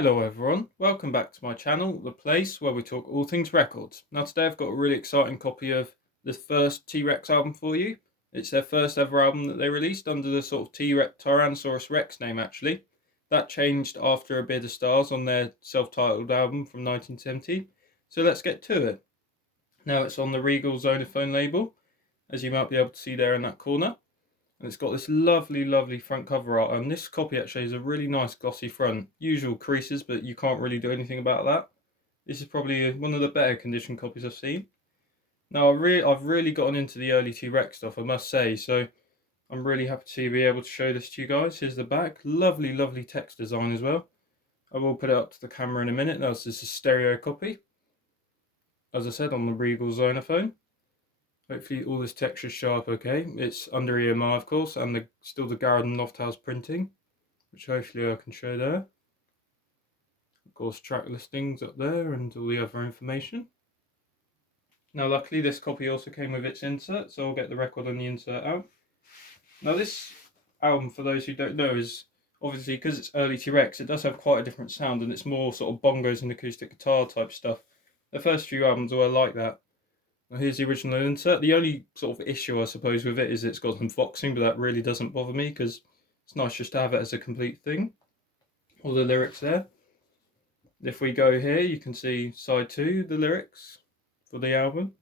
Hello everyone, welcome back to my channel, the place where we talk all things records. Now today I've got a really exciting copy of the first T.Rex album for you. It's their first ever album that they released under the sort of T-Rex Tyrannosaurus Rex name actually. That changed after A Bit of Stars on their self-titled album from 1970. So let's get to it. Now it's on the Regal Zonophone label, as you might be able to see there in that corner. And it's got this lovely front cover art, and this copy actually is a really nice glossy front. Usual creases, but you can't really do anything about that. This is probably one of the better condition copies I've seen. Now I've really gotten into the early T-Rex stuff, I must say, so I'm really happy to be able to show this to you guys. Here's the back, lovely text design as well. I will put it up to the camera in a minute. Now this is a stereo copy, as I said, on the Regal Zonophone. Hopefully all this texture is sharp okay. It's under EMI of course, and still the Garden Lofthouse printing, which hopefully I can show there. Of course track listings up there and all the other information. Now luckily this copy also came with its insert, so I'll get the record and the insert out. Now this album, for those who don't know, is obviously, because it's early T-Rex, it does have quite a different sound, and it's more sort of bongos and acoustic guitar type stuff. The first few albums were like that. Now here's the original insert. The only sort of issue I suppose with it is it's got some voxing, but that really doesn't bother me because it's nice just to have it as a complete thing. All the lyrics there. If we go here, you can see side 2, the lyrics for the album.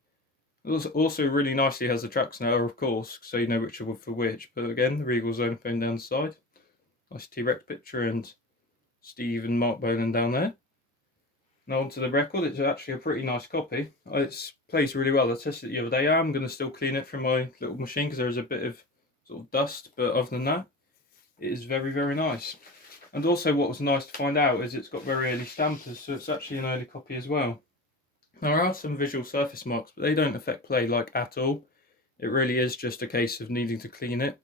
It also really nicely has the tracks now, of course, so you know which are for which. But again, the Regal Zonophone down the side. Nice T-Rex picture and Steve and Mark Bolan down there. Now onto the record. It's actually a pretty nice copy. It plays really well. I tested it the other day. I'm going to still clean it from my little machine because there is a bit of sort of dust, but other than that, it is very nice. And also what was nice to find out is it's got very early stampers, so it's actually an early copy as well. Now there are some visual surface marks, but they don't affect play like at all. It really is just a case of needing to clean it.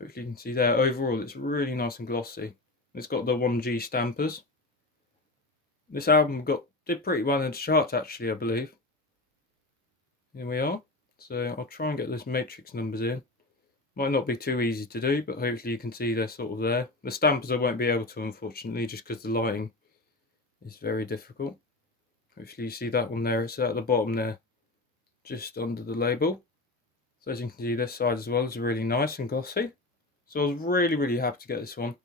Hopefully you can see there. Overall it's really nice and glossy. It's got the 1G stampers. This album did pretty well in the charts actually, I believe. Here we are. So I'll try and get those matrix numbers in. Might not be too easy to do, but hopefully you can see they're sort of there. The stampers I won't be able to, unfortunately, just because the lighting is very difficult. Hopefully you see that one there. It's at the bottom there, just under the label. So as you can see, this side as well is really nice and glossy. So I was really happy to get this one,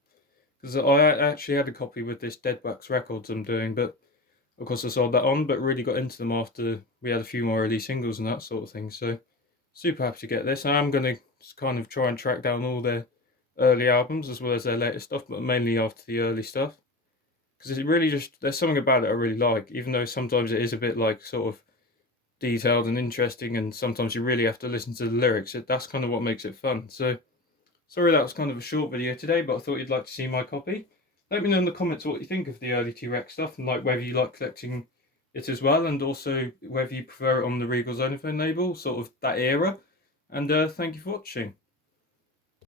because I actually had a copy with this Dead Wax Records I'm doing, but of course I sold that on, but really got into them after we had a few more early singles and that sort of thing. So super happy to get this. And I'm going to kind of try and track down all their early albums as well as their later stuff, but mainly after the early stuff, because it really just, there's something about it I really like, even though sometimes it is a bit like sort of detailed and interesting, and sometimes you really have to listen to the lyrics. That's kind of what makes it fun. So sorry that was kind of a short video today, but I thought you'd like to see my copy. Let me know in the comments what you think of the early T-Rex stuff, and like whether you like collecting it as well, and also whether you prefer it on the Regal Zonophone label, sort of that era. And thank you for watching.